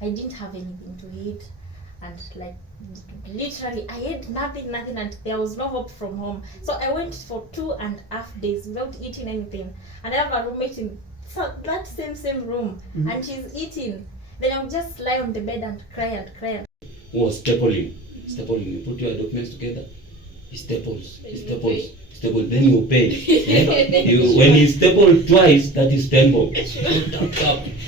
I didn't have anything to eat, and like literally I had nothing, and there was no hope from home. So I went for 2.5 days without eating anything, and I have a roommate in that same room, and she's eating. Then I'll just lie on the bed and cry. Oh, stapling. You put your documents together. He staples. Then you pay. When he stapled twice, that is 10 bob.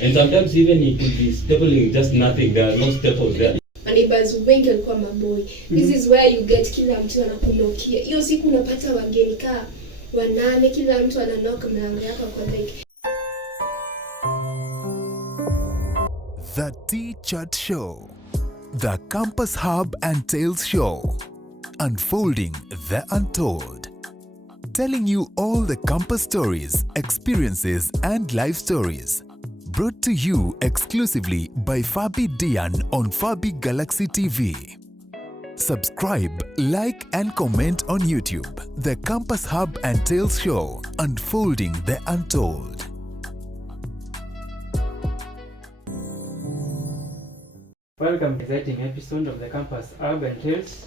And sometimes even he could be stapling just nothing. There are no staples there. Neighbors wengi walikuwa maboy. This is where you get kila mtu anakunokia. Hiyo siku unapata wageni kaa 8, kila mtu ananoka mlango yako kwa like. The T-Chat Show. The Campus Hub and Tales Show. Unfolding the untold. Telling you all the campus stories, experiences, and life stories. Brought to you exclusively by Fabi Dian on Fabi Galaxy TV. Subscribe, like, and comment on YouTube. The Campus Hub and Tales Show. Unfolding the untold. Welcome to the exciting episode of the Campus Hub and Tales.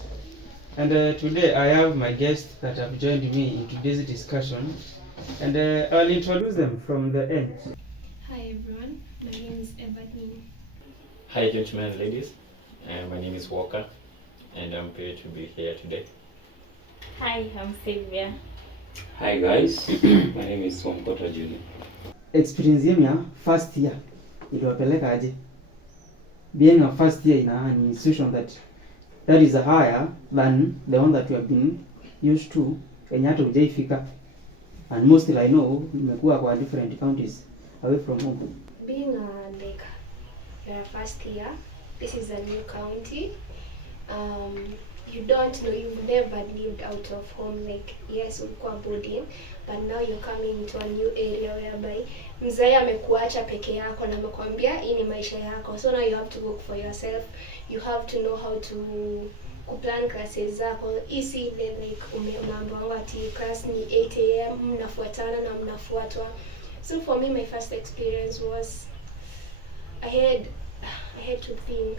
And today I have my guests that have joined me in today's discussion. And I'll introduce them from the end. Hi everyone, my name is Evertine. Hi gentlemen and ladies, my name is Walker and I'm pleased to be here today. Hi, I'm Sylvia. Hi guys, my name is Wamkota Junior. Experience yenu ya first year iliwapeleka aje? Being a first year in an institution that is higher than the one that you have been used to, yenye hata hujaifika, and mostly I know imekuwa kwa different counties away from home. Being like your first year, this is a new county. You don't know, you've never lived out of home. Like yes, ulikuwa boarding, but now you're coming into a new area whereby mzee amekuacha peke yako na amekwambia hii ni maisha yako. So now you have to work for yourself. You have to know how to kuplan classes zako. Isi ile like unaambiwa ati class ni 8 am, mnafuatana na mnafuatwa. So for me, my first experience was I had to think.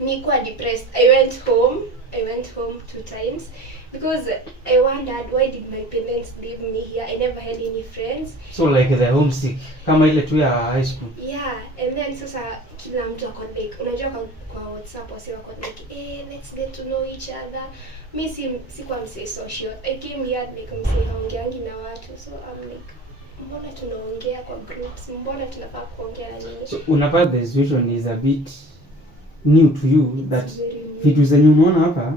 Nikuwa depressed. I went home 2 times because I wondered why did my parents leave me here. I never had any friends. So like the homesick kama ile tu ya high school. Yeah, and then sasa kila mtu ako like unajua kwa WhatsApp wasi wako like let's get to know each other. Mi sikuwa msee social. I came here like msee haongeangi na watu, so I'm like mbona tunaongea kwa groups, mbona tunafaa kuongea na nini? So unapata the situation is a bit new to you, that vitu zenye umeona hapa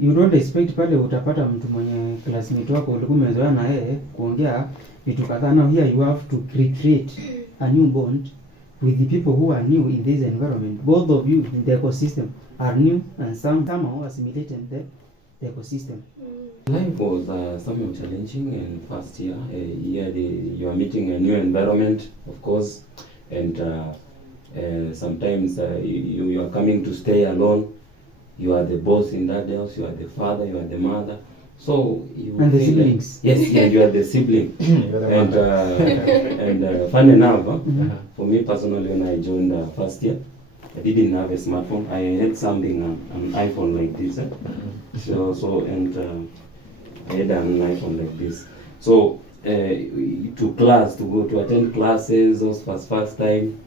you don't expect pale utapata mtu mwenye classmate wako ulikuwa umezoea na yeye kuongea vitu kadhaa. Now here you have to create a new bond with the people who are new in this environment. Both of you in the ecosystem are new and somehow assimilated in the ecosystem. Life was somewhat challenging in first year. You are meeting a new environment, of course, and sometimes you are coming to stay alone. You are the boss in that house. You are the father. You are the mother. So you and the siblings. Like, yes, you are the sibling. And fun enough, for me personally, when I joined first year, I didn't have a smartphone. I had something an iPhone like this. I had an iPhone like this. So to attend classes, those first time,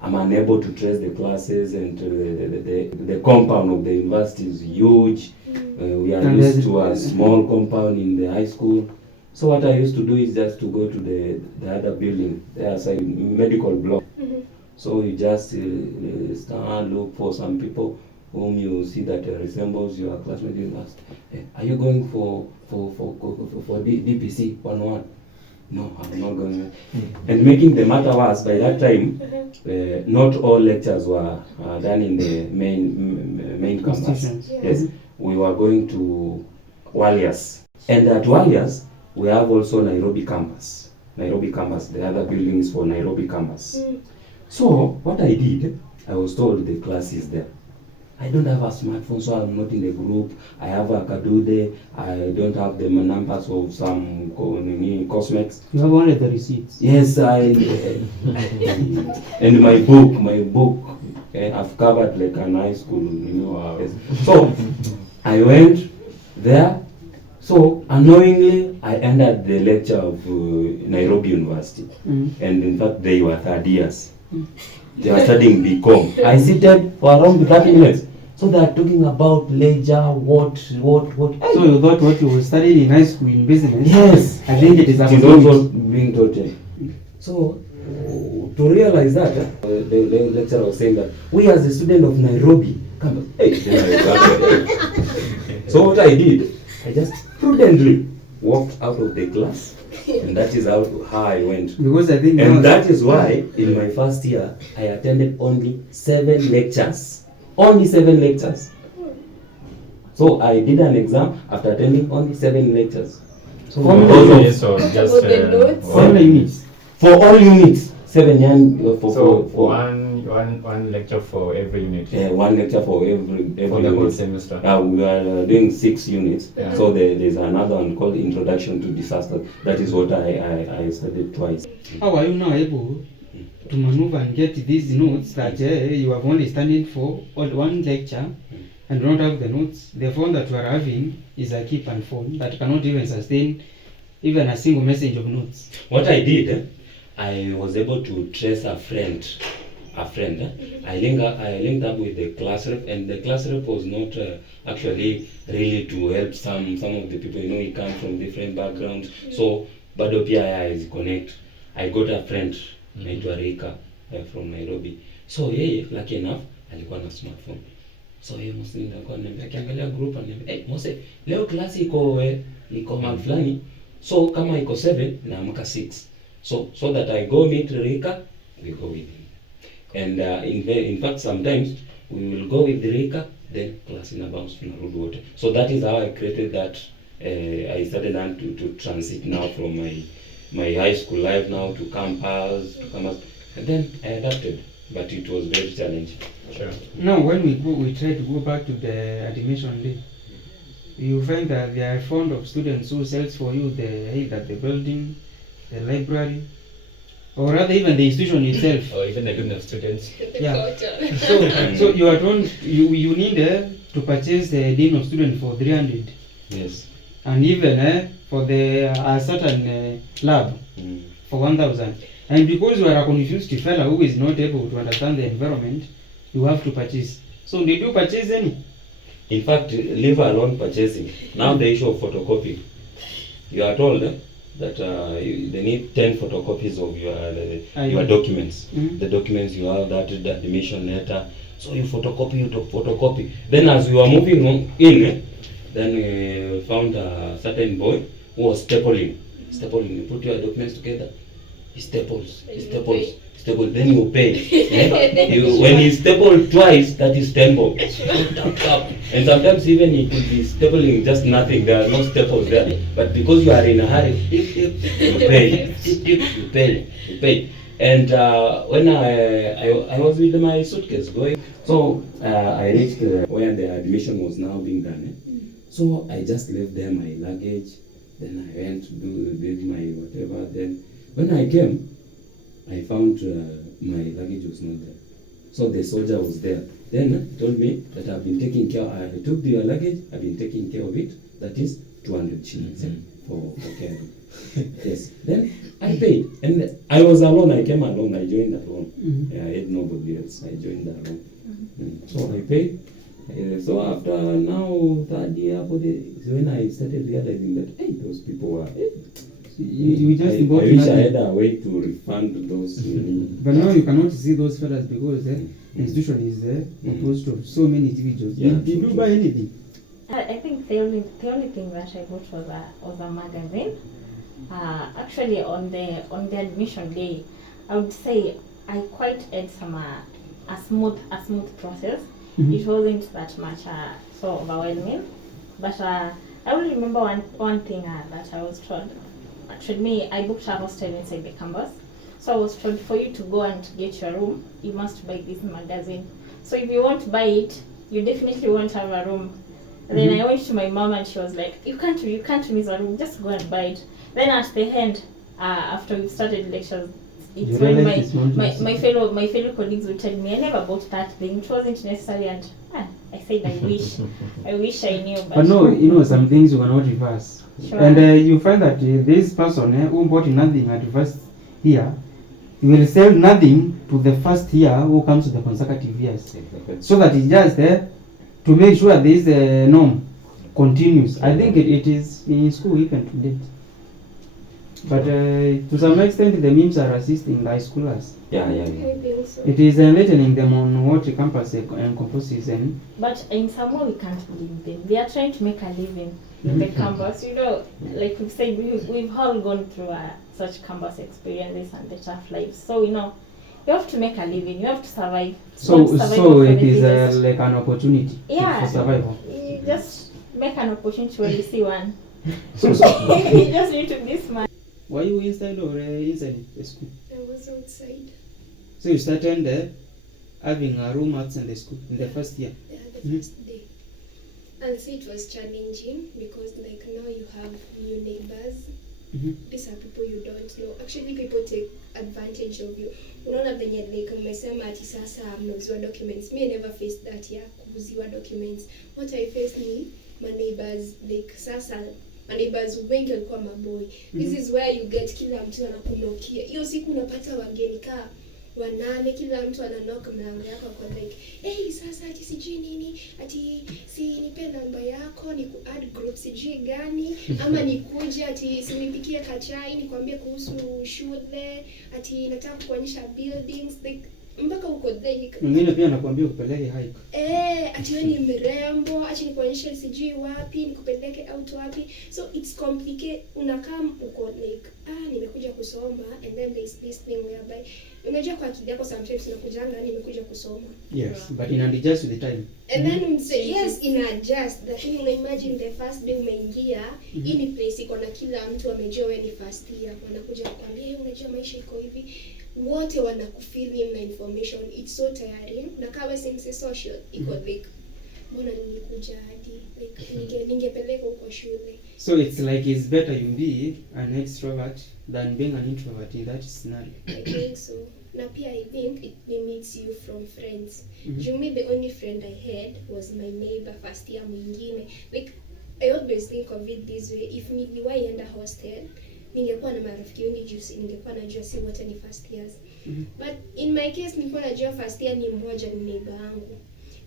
I'm unable to trace the classes, and the compound of the university is huge. We are used to a small compound in the high school. So what I used to do is just to go to the other building. There's a medical block. So you just stand, look for some people whom you see that resembles your classmate. You ask, are you going for DPC 1-1? No, I'm not going. And making the matter worse, by that time, not all lectures were done in the main campus. Yes, we were going to Walias, and at Walias we have also Nairobi campus. The other buildings for Nairobi campus. So what I did, I was told the class is there. I don't have a smartphone, so I'm not in the group. I have a Kadude. I don't have the numbers of some cosmetics. You have only the receipts. Yes, and my book. I've covered like an high school, Wow. Yes. So I went there. So unknowingly, I entered the lecture of Nairobi University, and in fact they were third years. They were studying BCom. I seated for around 30 minutes. So they are talking about ledger, what. So you thought what you were studying in high school in business? Yes. I think it is It is also being taught. So to realize that, the lecturer was saying that we as a student of Nairobi, come. Hey, so what I did, I just prudently walked out of the class, and that is how I went. Because I think And that is why in my first year I attended only 7 lectures. Only 7 lectures. So I did an exam after attending only 7 lectures. so Okay, so just About the notes? all the units. For all units, 7 young for one lecture for every unit. 1 lecture for every For the whole unit. semester. We are doing 6 units. Yeah. So there's another one called Introduction to Disaster. That is what I studied twice. How are you now able to maneuver and get these notes that you have only studied for one lecture and don't have the notes? The phone that you are having is a keep and phone that cannot even sustain even a single message of notes. What I did, I was able to trace a friend. I linked up with the class rep, and the class rep was not actually really to help some of the people. He come from different backgrounds. So bado pia is connect. I got a friend naitwa Rika from Nairobi. So yeye lucky enough alikuwa na smartphone. So yeye mostly alikuwa ananiambia akiangalia group ananiambia, "Hey Mose, leo klasi iko mahali fulani. So kama iko 7 naamka 6." So that I go meet Rika, we go with him. And in fact sometimes we will go with Rika, then class in a bounce tunarudi wote. So that is how I created that. I started to transit now from my high school life now to campus, and then I adapted, but it was very challenging. Sure. Now when we try to go back to the admission day, you find that they are fond of students who sells for you either the building, the library, or rather even the institution itself. Or even the group of students. Yeah. So you are told you need to purchase the dean of student for 300, Yes. and even for the certain lab for 1,000. And because you are a confused fellow who is not able to understand the environment, you have to purchase. So did you purchase any? In fact, leave alone purchasing. Now the issue of photocopy. You are told that they need 10 photocopies of your documents. Mhm. The documents you have, that the admission letter. So you photocopy. Then as you are moving in, then we found a certain boy who was stapling. You put your documents together. He staples. Then you pay. When he stapled twice, that is 10 bob. And sometimes even he could be stapling just nothing. There are no staples there. But because you are in a hurry, you pay. And when I was with my suitcase going, so I reached where the admission was now being done. So I just left there my luggage. Then I went to did my whatever. Then when I came, I found my luggage was not there. So the soldier was there. Then he told me that I've been taking care. I took your luggage. I've been taking care of it. That is 200 shillings for carrying. Yes. Then I paid, and I was alone. I came alone. I joined alone. Yeah, I had nobody else. I joined alone. So I paid. So after now 3rd year, when I started realizing that hey, those people were. You just I bought wish I nothing. had a way to refund those. But now you cannot see those fellas because the institution is composed of so many individuals. Yeah, Did you buy anything? I think the only thing that I bought was a magazine. Actually, on the admission day, I would say I quite had a smooth process. Mhm. It wasn't that much so overwhelming, but I will remember one thing that I was told. Actually, I booked a hostel inside the campus, so I was told for you to go and get your room, you must buy this magazine. So if you won't buy it, you definitely won't have a room. And then I went to my mom and she was like, you can't miss a room, just go and buy it. Then at the end, after we started lectures, it's You when realized it's not my necessary. my fellow colleagues would tell me I never bought that thing, it wasn't necessary, and I said I wish I knew. But no, you know, some things you cannot reverse. Sure. And you find that this person who bought nothing at first year, you will sell nothing to the first year who comes to the consecutive years. Exactly. So that it's just there to make sure this norm continues. I think it is in school even to date. But to some extent, the memes are assisting the high schoolers. Yeah. I think so. It is enlightening them on what campus encompasses and But in some way we can't blame them. They are trying to make a living in the campus. You know, like we've said, we've all gone through such campus experiences and the tough lives. So you know, you have to make a living. You have to survive. so Not survive so for it the is biggest. like an opportunity Yeah. for survival. You just make an opportunity when you see one. So You just need to be smart. were you inside or inside the school? I was outside. So you started having a room outside the school in the first year. The first day. And see, it was challenging because like now you have new neighbors. These are people you don't know. Actually, people take advantage of you. Unaona venye like umesema ati sasa mnauziwa documents. Me I never faced that ya kuuziwa documents. What I faced ni my neighbors like sasa my neighbors wengi walikuwa maboy. This is where you get kila mtu anakunokia. Hiyo siku unapata wageni kaa wanane, kila mtu ananoka mlango yako kwa like, hey sasa ati sijui nini, ati si nipe namba yako ni ku-add group sijui gani, ama nikuje ati si nipikie kachai nikwambie kuhusu shule, ati nataka kuonyesha buildings, like mpaka uko there. Mwingine pia anakuambia upeleke hike. Ati wewe ni mrembo, ati nikuonyeshe sijui wapi, nikupeleke out wapi. So it's complicated. Unakaa uko like, nimekuja kusoma, and then there is this thing whereby unajua kwa akili yako sometimes unakujanga nimekuja kusoma. Yes, but in adjust to the time. And then you say yes in adjust, lakini una imagine the first day umeingia, hii ni place iko na kila mtu amejua wewe ni first year. Wanakuja kukwambia unajua maisha iko hivi. Wote wanakufili na information. It's so tiring. Na kama sense social iko like mbona nilikuja hadi like ningepeleka huko shule. So it's like it's better you be an extrovert than being an introvert in that scenario. I think so. Na pia I think it limits you from friends. Me, the only friend I had was my neighbor first year mwingine. Like I always think of it this way, if niliwahi enda hostel ningekuwa na marafiki wengi juu ningekuwa najua si wote ni first years. But in my case nilikuwa najua first year ni mmoja ni neighbor yangu.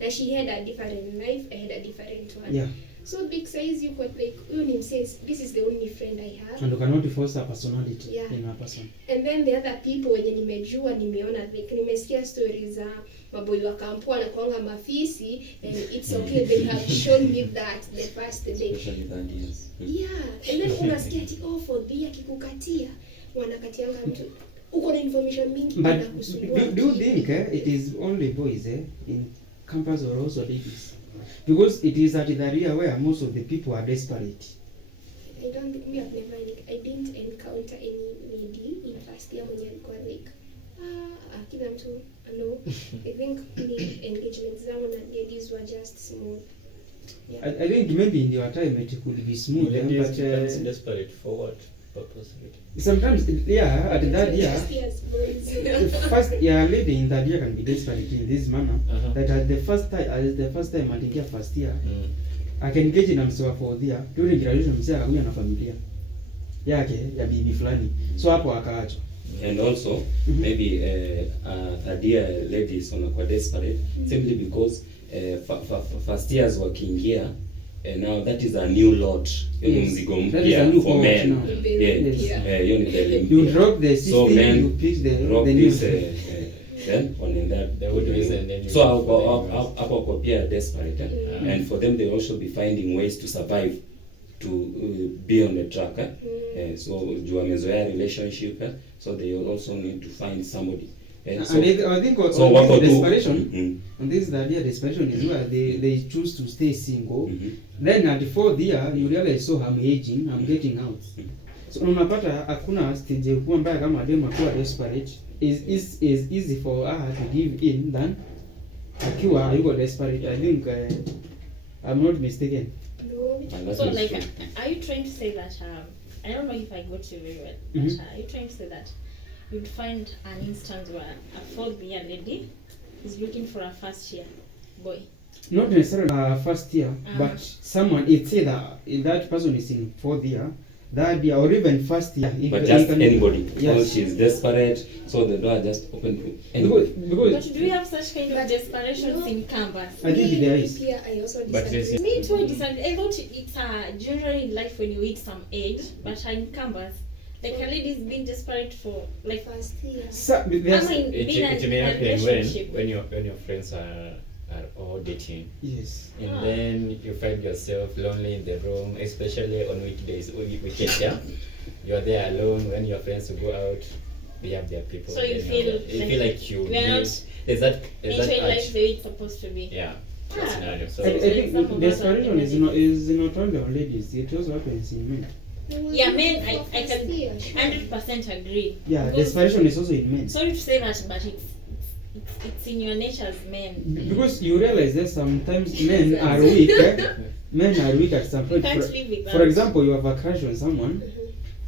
Na she had a different life, I had a different one. Yeah. So big size you got like Unim says this is the only friend I have. And you cannot force a personality Yeah. in a person. And then the other people wenye nimejua nimeona like nimesikia stories za maboy wa kampua na kuanga mafisi, and it's okay they have shown me that the first day. Especially that years. Yeah, and then unasikia ati for the akikukatia wanakatianga mtu. Uko na information mingi But na kusumbua. do you think it is only boys in campus or also ladies? Because it is at the area where most of the people are desperate. I didn't encounter any lady in first year mwenye alikuwa like kila mtu no. I think the engagements zangu na ladies were just smooth. Yeah. I think maybe in your time it could be smooth, Ladies but becomes desperate for what purpose? sometimes, yeah, at that year, Just as boys. the first year lady in that year can be desperate in this manner. Uh-huh. That at the first time aliingia first year, akaengage na msewa for year, during graduation msee akakuja na familia yake ya bibi fulani, so hapo akaachwa. And also maybe third year ladies wanakuwa desperate simply because first years wakiingia, now that is a new lot. Yes. Mzigo That is a new mpya for cohort men. now. Yes. Yeah. Hiyo ni the You drop the system, so men you pick drop the new. this then on that They would reason then you so go for hapo wako pia desperate and for them they also be finding ways to survive, to be on the track so juu wamezoea relationship so they also need to find somebody. So, And I think so on wako this tu desperation, on this the idea desperation is where they choose to stay single. Then at the fourth year you realize, so I'm aging, I'm getting out. So unapata hakuna stage kubwa mbaya kama demo kuwa desperate. Is easy for her to give in than akiwa hayuko desperate. I think I'm not mistaken. No. And that So is like, true. are you trying to say that I don't know if I got you very well, Mhm. but are you trying to say that you'd find an instance where a 4th-year lady is looking for a first-year boy? Not necessarily first year, Uh-huh. but someone, it's either that person is in 4th year, 3rd year, or even first year. If But you just can- anybody, Yes. because she's desperate, so the door just open to anybody. Because But do you have such kind of But desperations no. in campus? I think there is. Yeah, I also But disagree. this is- Me too, I disagree. I thought it's generally in life when you hit some age, but in campus, like a lady is being desperate for like First year. there's, I mean, It being may in a happen relationship. when your friends are all dating, yes. and Ah. then you find yourself lonely in the room, especially on weekdays, weekends. Yeah, you're there alone. When your friends go out, they have their people. So you then feel you feel like you we are need- not there's that enjoying life urge. the way it's supposed to be. Yeah, Ah. that scenario. So I Like think some of us desperation are is not only on ladies, it also happens in men. Yeah, men, I First can year, sure. 100% agree. Yeah, Because- desperation is also in men. Sorry to say that, but it's in your nature as men. Because you realize that sometimes men are weak. Men are weak at some You point. can't For, live with that. for example, you have a crush on someone,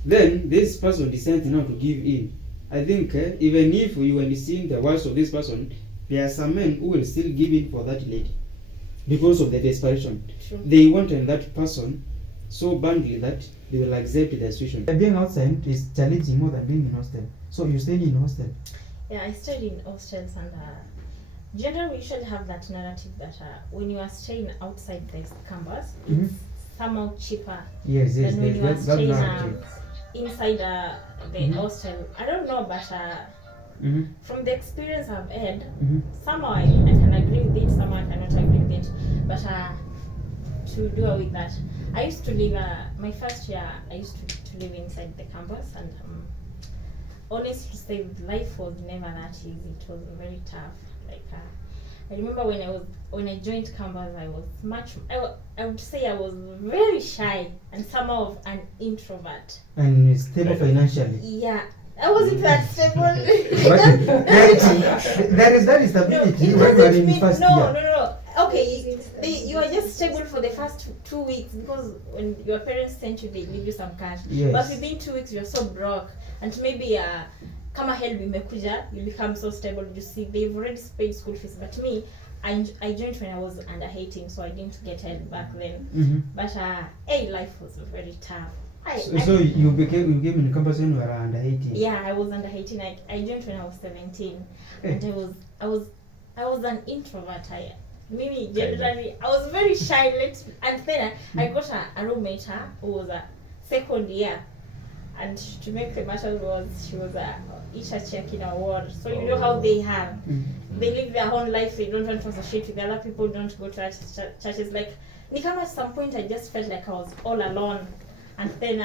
then this person decides now to give in. I think even if you are seeing the worst of this person, there are some men who will still give in for that lady because of the desperation. True. They wanted that person so badly that they will accept the situation. Being outside is challenging more than being in hostel. So you stayed in hostel. Yeah, I stayed in hostels and generally we usually have that narrative that when you are staying outside the campus, Mhm. it's somehow cheaper Yes, yes, than when you are that's staying narrative. inside the Mhm. hostel. I don't know, but Mm-hmm. from the experience I've had, Mm-hmm. somehow I can agree with it, somehow I cannot agree with it. But to do with that, I used to live, my first year, I used to live inside the campus, and honestly to say, life was never that easy. It was very tough. Like, I remember when I joined campus, I was I would say I was very shy and somehow of an introvert. And stable financially. Yeah, I wasn't that stable. But there is that stability No, it when you are doesn't in mean, first no, year. no. Okay, you are just stable for the first 2 weeks because when your parents sent you, they give you some cash. Yes. But within 2 weeks, you're so broke, and maybe kama help imekuja, you become so stable. You see, they've already paid school fees. But me, I joined when I was under 18, so I didn't get help back then. Mm-hmm. But life was very tough. So you came in campus when you were under 18. Yeah, I was under 18. I joined when I was 17, and I was an introvert. Mimi generally I was very shy. And then I got a roommate who was a second year, and to make the matter worse, she was a Ishachek in a ward. So you know how they have. Mm-hmm. They live their own life. They don't want to associate with other people. Don't go to churches. Like Nikama, at some point, I just felt like I was all alone. And then,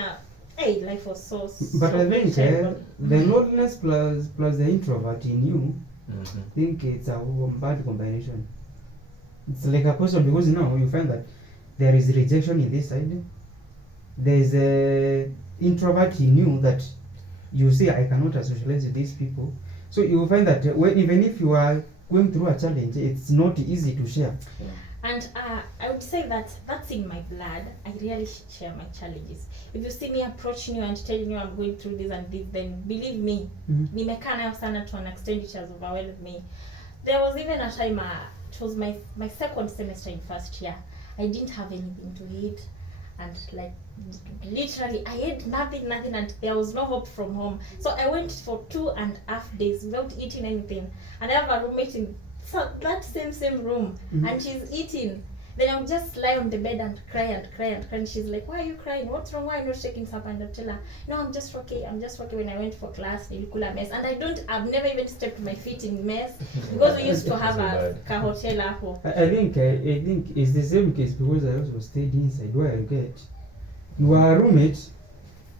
life was so. But so I think terrible. the loneliness plus the introvert in you, Mhm. I think it's a bad combination. It's like a person, because now you find that there is rejection in this side. There is a introvert in you that you say, I cannot socialize with these people. So you find that even if you are going through a challenge, it's not easy to share. And I would say that that's in my blood. I really share my challenges. If you see me approaching you and telling you I'm going through this and this, then believe me, nimekaa nayo sana to an extent it has overwhelmed me. There was even a time, it was my second semester in first year. I didn't have anything to eat, and like literally I had nothing, and there was no hope from home. So I went for 2.5 days without eating anything, and I have a roommate in that same room, and she's eating. Then I would just lie on the bed and cry and she's like, why are you crying? What's wrong? Why are you not taking supper? And I'll tell her, no, I'm just okay. When I went for class, nilikula mess. And I've never even stepped my feet in mess because we used to have a hotel hapo. I think it's the same case, because I also stayed inside where I get. You are a roommate,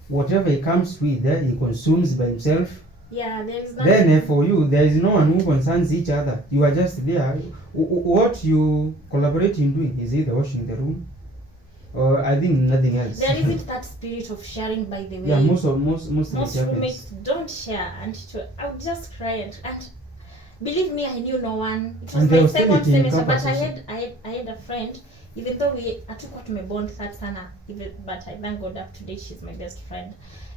whatever he comes with, he consumes by himself. Yeah, there is nothing. Then for you, there is no one who concerns each other. You are just there. What you collaborate in doing is either washing the room, or I think nothing else. There isn't that spirit of sharing, by the way. Yeah, most Most it happens. roommates don't share, and I would just cry and believe me, I knew no one. It was And the my second hostility in semester, but campus I had a friend, even though we hatukuwa tumebond that sana, even, but I thank God up to date she's my best friend.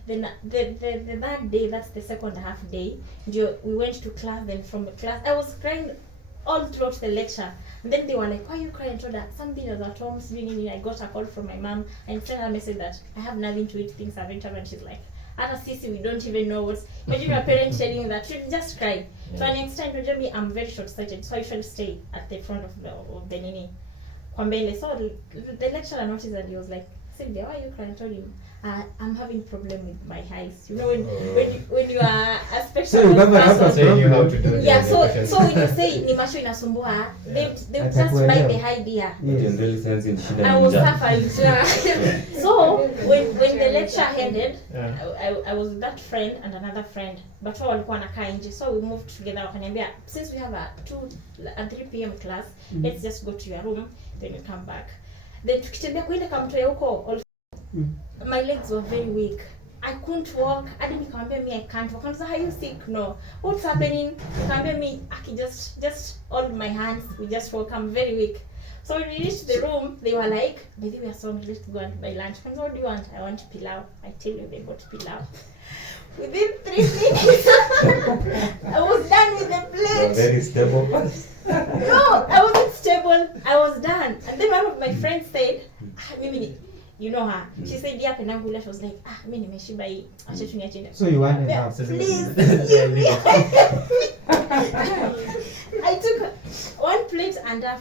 Then the that day, that's the second half day, we went to class. Then from the class, I was crying all throughout the lecture. And then they were like, why are you crying? I told her, something was at home, I got a call from my mom and sent her a message that I have nothing to eat, things are very tough. And she's like, Ata sisi, we don't even know what's... Imagine your parent telling you that, you just cry. Yeah. To an extent, me, I'm very short-sighted, so I usually stay at the front of the nini. Kwa mbele. So the lecturer noticed that he was like, Sylvia, why are you crying? I told him, I'm having problem with my eyes. You know, when you are a special person, you how to do yeah, so when you say ni macho inasumbua, they just buy the idea. Yes. I was suffering. So when the lecture ended, I was with that friend and another friend, but wao walikuwa wanakaa nje, so we moved together. Wakaniambia, since we have a 3 p.m. class, let's just go to your room, then we come back. Then tukitembea kwenda kamtoya huko, my legs were very weak. I couldn't walk. Hadi nikamwambia me I can't walk. I was like, are you sick? No. What's happening? Nikamwambia me, Aki, just hold my hands. We just walk. I'm very weak. So when we reached the room, they were like, baby, we are so hungry, let's go and buy lunch. I said, what do you want? I want pilau. I tell you, they got pilau. Within 3 minutes, I was done with the plate. Very stable. No, I wasn't stable. I was done. And then one of my friends said, Mimi, you know her. She said, yeah, penangula. She was like, mimi nimeshiba hii. Acha tuniache. So you wanted yeah, half. Please, leave me. I took 1 plate and half.